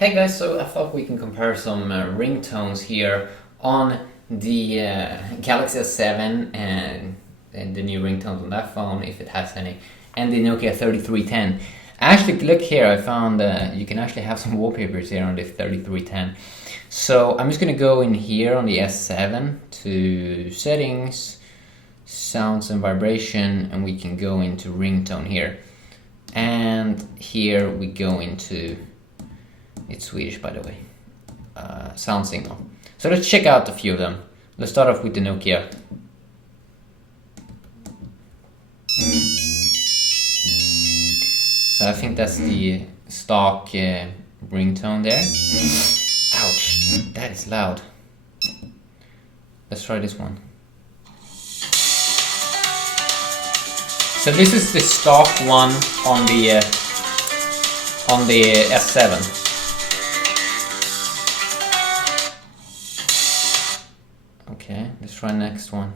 Hey guys, so I thought we can compare some ringtones here on the Galaxy S7 and the new ringtones on that phone, if it has any, and the Nokia 3310. Actually, look here, I found you can actually have some wallpapers here on the 3310. So I'm just going to go in here on the S7 to settings, sounds and vibration, and we can go into ringtone here. And here we go into, it's Swedish by the way, sound signal. So let's check out a few of them. Let's start off with the Nokia. So I think that's the stock ringtone there. Ouch, that is loud. Let's try this one. So this is the stock one on the S7. Okay, let's try next one.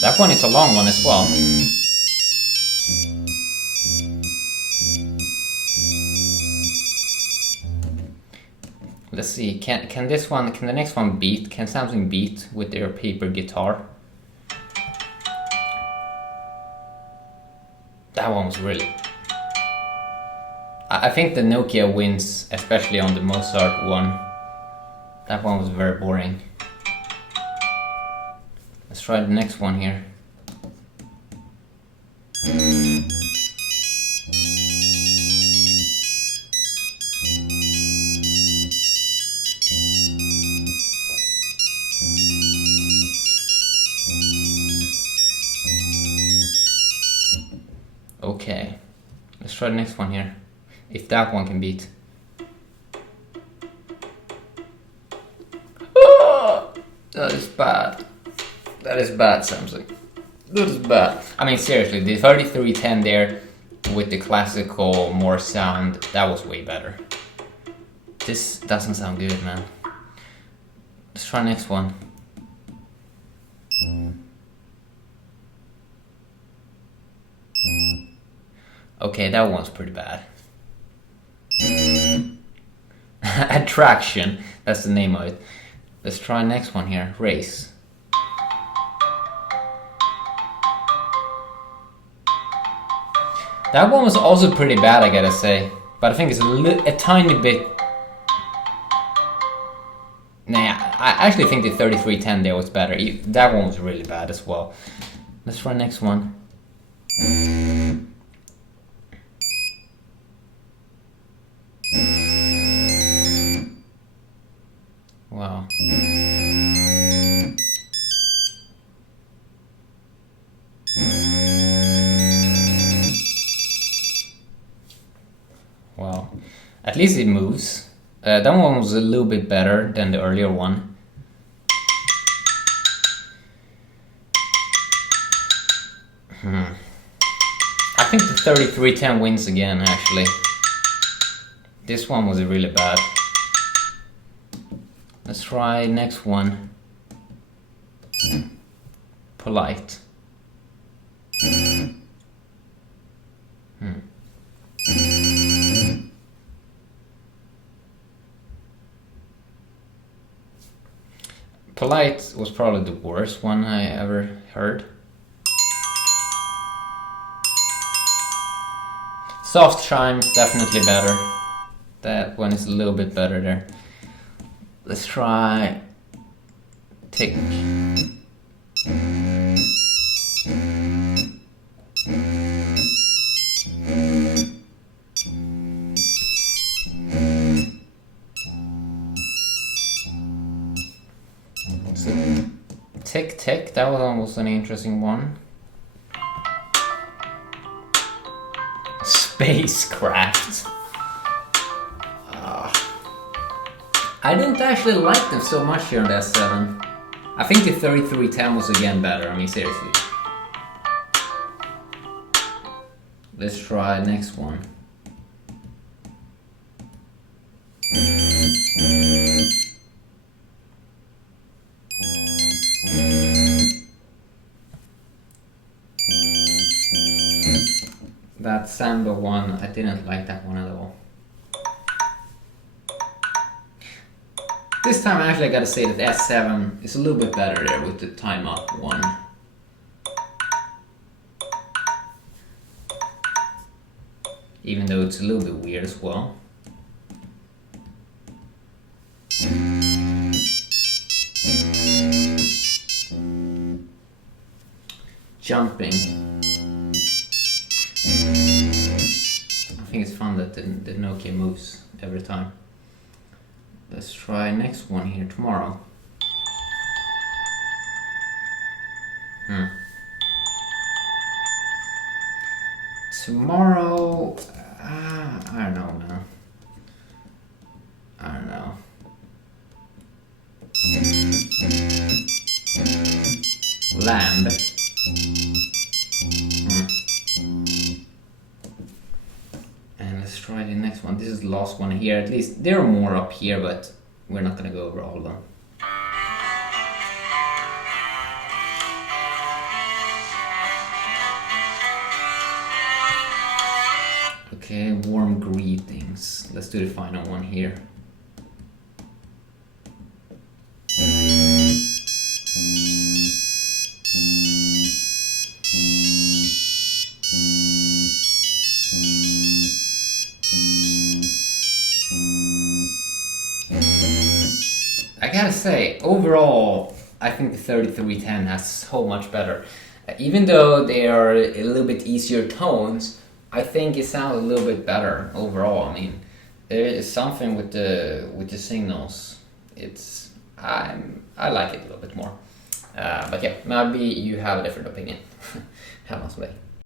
That one is a long one as well. Let's see, can the next one beat? Can something beat with their paper guitar? That one was really... I think the Nokia wins, especially on the Mozart one. That one was very boring. Let's try the next one here. Okay, let's try the next one here. If that one can beat. Oh, that is bad. That is bad, Samsung. That is bad. I mean, seriously, the 3310 there with the classical more sound, that was way better. This doesn't sound good, man. Let's try next one. Okay, that one's pretty bad. Attraction, that's the name of it. Let's try next one here, race. That one was also pretty bad, I gotta say. But I think it's a tiny bit... Nah, I actually think the 3310 there was better. That one was really bad as well. Let's try next one. Wow. Wow. At least it moves. That one was a little bit better than the earlier one. I think the 3310 wins again, actually. This one was really bad. Let's try next one. Polite. Polite was probably the worst one I ever heard. Soft chimes, definitely better. That one is a little bit better there. Let's try tick. So, tick tick, that was almost an interesting one. Spacecraft. I don't actually like them so much here on the S7. I think the 3310 was again better, I mean seriously. Let's try next one. that Samba one, I didn't like that one at all. This time I actually gotta say that S7 is a little bit better there with the time up one. Even though it's a little bit weird as well. Jumping. I think it's fun that the Nokia moves every time. Let's try next one here tomorrow. Tomorrow, I don't know, man. I don't know. Lamb. And let's try the next one. This is the last one here. At least there are more up here, but we're not gonna go over all of them. Okay, warm greetings. Let's do the final one here. I gotta say, overall, I think the 3310 has so much better. Even though they are a little bit easier tones, I think it sounds a little bit better overall. I mean, there is something with the signals. I like it a little bit more. But yeah, maybe you have a different opinion. Have a nice day.